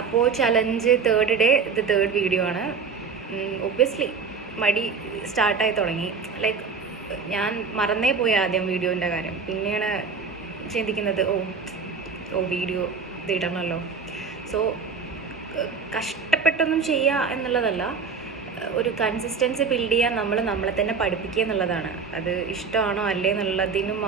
അപ്പോൾ challenge third day, ഇത് third video ആണ്. ഒബ്വിയസ്ലി മടി സ്റ്റാർട്ടായി തുടങ്ങി. ലൈക്ക് ഞാൻ മറന്നേ പോയി ആദ്യം വീഡിയോൻ്റെ കാര്യം. പിന്നെയാണ് ചിന്തിക്കുന്നത് ഓ വീഡിയോ ഇത് ഇടണമല്ലോ. സോ കഷ്ടപ്പെട്ടൊന്നും ചെയ്യുക എന്നുള്ളതല്ല, ഒരു കൺസിസ്റ്റൻസി ബിൽഡ് ചെയ്യാൻ നമ്മളെ തന്നെ പഠിപ്പിക്കുക എന്നുള്ളതാണ്. അത് ഇഷ്ടമാണോ അല്ലേ എന്നുള്ളതിനും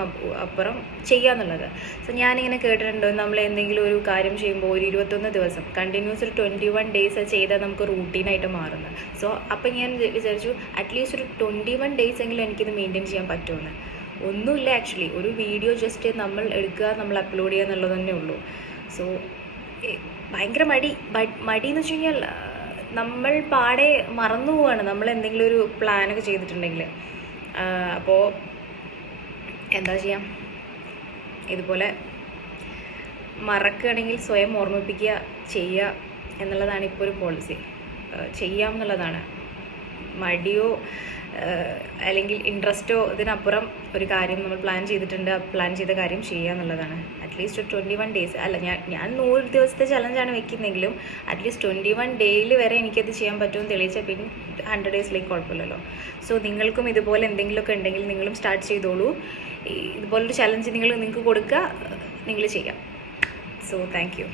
അപ്പുറം ചെയ്യുക എന്നുള്ളത്. സോ ഞാനിങ്ങനെ കേട്ടിട്ടുണ്ട്, നമ്മൾ എന്തെങ്കിലും ഒരു കാര്യം ചെയ്യുമ്പോൾ ഒരു 21 ദിവസം കണ്ടിന്യൂസ് ഒരു 21 ഡേയ്സ് ചെയ്താൽ നമുക്ക് റൂട്ടീനായിട്ട് മാറുന്നത്. സോ അപ്പം ഞാൻ വിചാരിച്ചു അറ്റ്ലീസ്റ്റ് ഒരു 21 ഡേയ്സ് എങ്കിലും എനിക്കിത് മെയിൻറ്റെയിൻ ചെയ്യാൻ പറ്റുമെന്ന്. ഒന്നുമില്ല, ആക്ച്വലി ഒരു വീഡിയോ ജസ്റ്റ് നമ്മൾ എടുക്കുക, നമ്മൾ അപ്ലോഡ് ചെയ്യുക എന്നുള്ളത് തന്നെ ഉള്ളൂ. സോ ഭയങ്കര മടി എന്ന് വെച്ച് കഴിഞ്ഞാൽ നമ്മൾ പാടെ മറന്നു പോവാണ് നമ്മൾ എന്തെങ്കിലും ഒരു പ്ലാനൊക്കെ ചെയ്തിട്ടുണ്ടെങ്കിൽ. അപ്പോൾ എന്താ ചെയ്യാം, ഇതുപോലെ മറക്കുകയാണെങ്കിൽ സ്വയം ഓർമ്മിപ്പിക്കുക, ചെയ്യുക എന്നുള്ളതാണ് ഇപ്പോൾ ഒരു പോളിസി. ചെയ്യാം എന്നുള്ളതാണ്. മടിയോ അല്ലെങ്കിൽ ഇൻട്രസ്റ്റോ ഇതിനപ്പുറം ഒരു കാര്യം നമ്മൾ പ്ലാൻ ചെയ്തിട്ടുണ്ട്, പ്ലാൻ ചെയ്ത കാര്യം ചെയ്യുക എന്നുള്ളതാണ്. അറ്റ്ലീസ്റ്റ് ഒരു 21 ഡേയ്സ് അല്ല, ഞാൻ 100 ദിവസത്തെ ചലഞ്ചാണ് വെക്കുന്നതെങ്കിലും അറ്റ്ലീസ്റ്റ് 21 ഡേയിൽ വരെ എനിക്കത് ചെയ്യാൻ പറ്റുമെന്ന് തെളിയിച്ചാൽ പിന്നെ 100 ഡേയ്സിലേക്ക് കുഴപ്പമില്ലല്ലോ. സോ നിങ്ങൾക്കും ഇതുപോലെ എന്തെങ്കിലുമൊക്കെ ഉണ്ടെങ്കിൽ നിങ്ങളും സ്റ്റാർട്ട് ചെയ്തോളൂ. ഇതുപോലൊരു ചലഞ്ച് നിങ്ങൾക്ക് കൊടുക്കുക, നിങ്ങൾ ചെയ്യാം. So thank you.